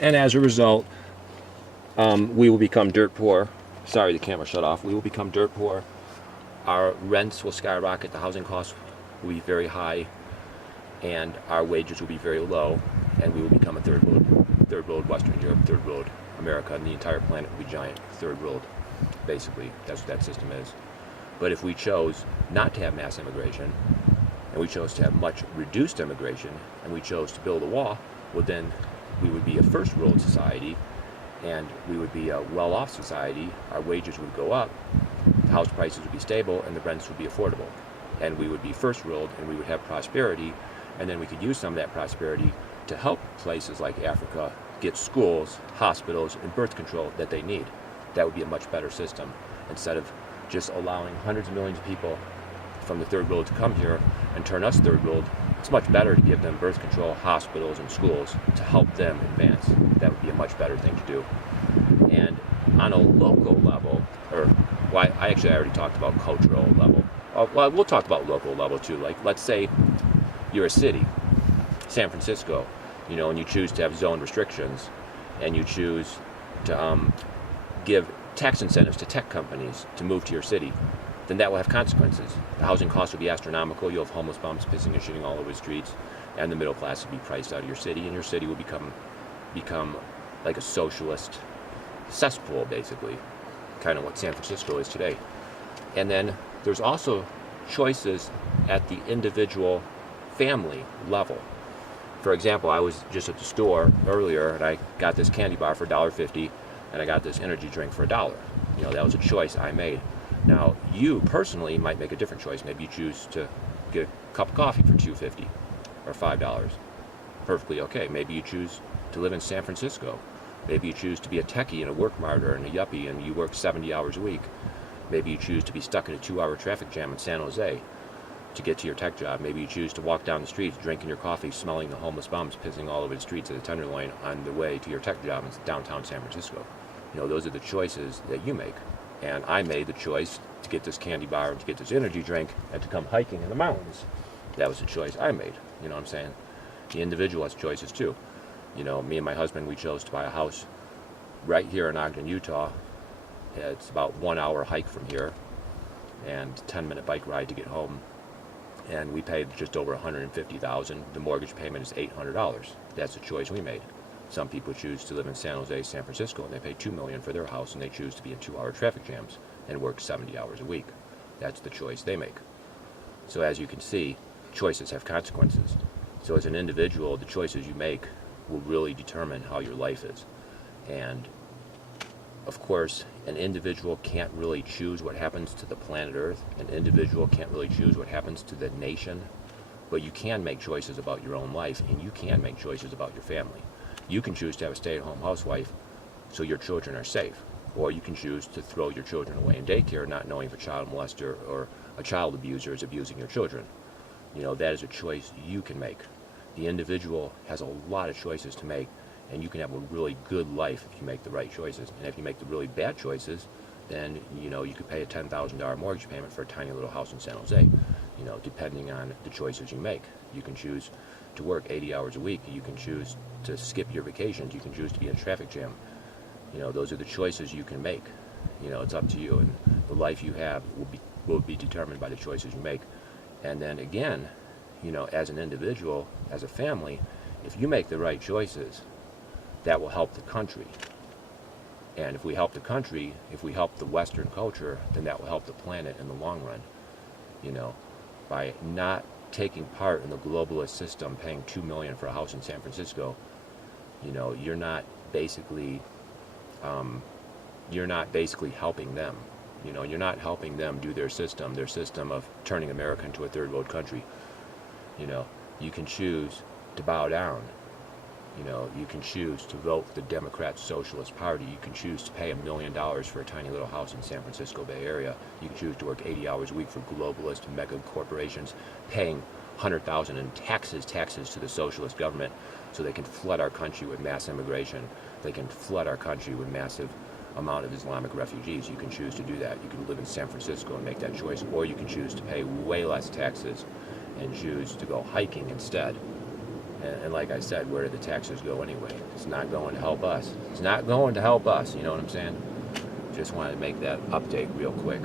And as a result, we will become dirt poor. Sorry, the camera shut off. We will become dirt poor. Our rents will skyrocket. The housing costs will be very high, and our wages will be very low. And we will become a third world Western Europe, third world America, and the entire planet will be giant third world. Basically, that's what that system is. But if we chose not to have mass immigration, and we chose to have much reduced immigration, and we chose to build a wall, well then we would be a first world society, and we would be a well-off society. Our wages would go up, the house prices would be stable, and the rents would be affordable. And we would be first world, and we would have prosperity, and then we could use some of that prosperity to help places like Africa get schools, hospitals, and birth control that they need. That would be a much better system, instead of just allowing hundreds of millions of people from the third world to come here and turn us third world. It's much better to give them birth control, hospitals, and schools to help them advance. That would be a much better thing to do. And on a local level, I already talked about cultural level. Well, we'll talk about local level too. Like, let's say you're a city, San Francisco, and you choose to have zone restrictions, and you choose to give tax incentives to tech companies to move to your city, then that will have consequences. The housing costs will be astronomical. You'll have homeless bums pissing and shitting all over the streets, and the middle class will be priced out of your city, and your city will become like a socialist cesspool, basically, kind of what San Francisco is today. And then there's also choices at the individual family level. For example, I was just at the store earlier, and I got this candy bar for $1.50, and I got this energy drink for $1. That was a choice I made. Now, you personally might make a different choice. Maybe you choose to get a cup of coffee for $2.50 or $5. Perfectly okay. Maybe you choose to live in San Francisco. Maybe you choose to be a techie and a work martyr and a yuppie, and you work 70 hours a week. Maybe you choose to be stuck in a 2-hour traffic jam in San Jose to get to your tech job. Maybe you choose to walk down the streets, drinking your coffee, smelling the homeless bums pissing all over the streets of the Tenderloin on the way to your tech job in downtown San Francisco. Those are the choices that you make. And I made the choice to get this candy bar and to get this energy drink and to come hiking in the mountains. That was the choice I made. You know what I'm saying? The individual has choices too. Me and my husband, we chose to buy a house right here in Ogden, Utah. It's about 1 hour hike from here and 10-minute bike ride to get home. And we paid just over $150,000. The mortgage payment is $800. That's the choice we made. Some people choose to live in San Jose, San Francisco, and they pay $2 million for their house, and they choose to be in 2-hour traffic jams and work 70 hours a week. That's the choice they make. So as you can see, choices have consequences. So as an individual, the choices you make will really determine how your life is. And of course, an individual can't really choose what happens to the planet Earth. An individual can't really choose what happens to the nation. But you can make choices about your own life, and you can make choices about your family. You can choose to have a stay-at-home housewife so your children are safe. Or you can choose to throw your children away in daycare, not knowing if a child molester or a child abuser is abusing your children. That is a choice you can make. The individual has a lot of choices to make, and you can have a really good life if you make the right choices. And if you make the really bad choices, then you could pay a $10,000 mortgage payment for a tiny little house in San Jose, depending on the choices you make. You can choose to work 80 hours a week. You can choose to skip your vacations. You can choose to be in a traffic jam. Those are the choices you can make. It's up to you, and the life you have will be determined by the choices you make. And then again, as an individual, as a family, if you make the right choices, that will help the country. And if we help the country, if we help the Western culture, then that will help the planet in the long run. By not taking part in the globalist system, paying $2 million for a house in San Francisco, you're not basically helping them. You're not helping them do their system of turning America into a third world country. You can choose to bow down. You can choose to vote for the Democrat Socialist Party. You can choose to pay $1 million for a tiny little house in San Francisco Bay Area. You can choose to work 80 hours a week for globalist mega corporations, paying $100,000 in taxes to the socialist government so they can flood our country with mass immigration. They can flood our country with massive amount of Islamic refugees. You can choose to do that. You can live in San Francisco and make that choice, or you can choose to pay way less taxes and choose to go hiking instead. And like I said, where do the taxes go anyway? It's not going to help us. It's not going to help us. You know what I'm saying? Just wanted to make that update real quick.